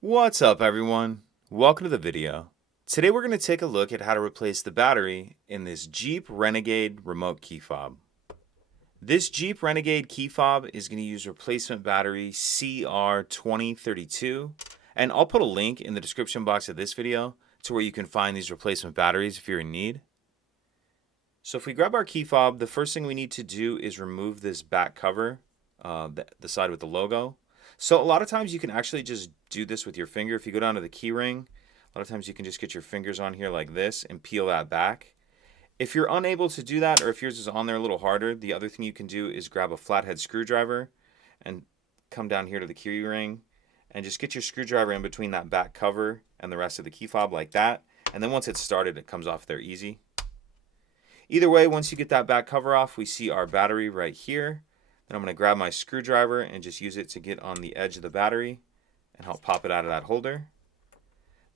What's up everyone? Welcome to the video. Today we're going to take a look at how to replace the battery in this Jeep Renegade remote key fob. This Jeep Renegade key fob is going to use replacement battery CR2032, and I'll put a link in the description box of this video to where you can find these replacement batteries if you're in need. So if we grab our key fob, the first thing we need to do is remove this back cover, the side with the logo. So a lot of times you can actually just do this with your finger. If you go down to the key ring, a lot of times you can just get your fingers on here like this and peel that back. If you're unable to do that, or if yours is on there a little harder, the other thing you can do is grab a flathead screwdriver and come down here to the key ring and just get your screwdriver in between that back cover and the rest of the key fob like that. And then once it's started, it comes off there easy. Either way, once you get that back cover off, we see our battery right here. Then I'm going to grab my screwdriver and just use it to get on the edge of the battery and help pop it out of that holder.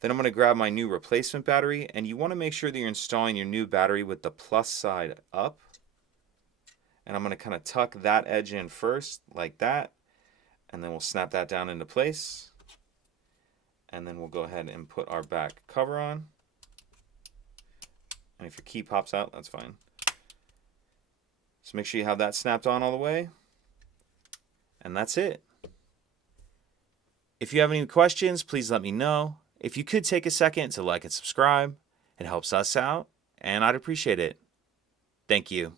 Then I'm going to grab my new replacement battery, and you want to make sure that you're installing your new battery with the plus side up. And I'm going to kind of tuck that edge in first, like that, and then we'll snap that down into place. And then we'll go ahead and put our back cover on. And if your key pops out, that's fine. So make sure you have that snapped on all the way. And that's it. If you have any questions, please let me know. If you could take a second to like and subscribe, it helps us out, and I'd appreciate it. Thank you.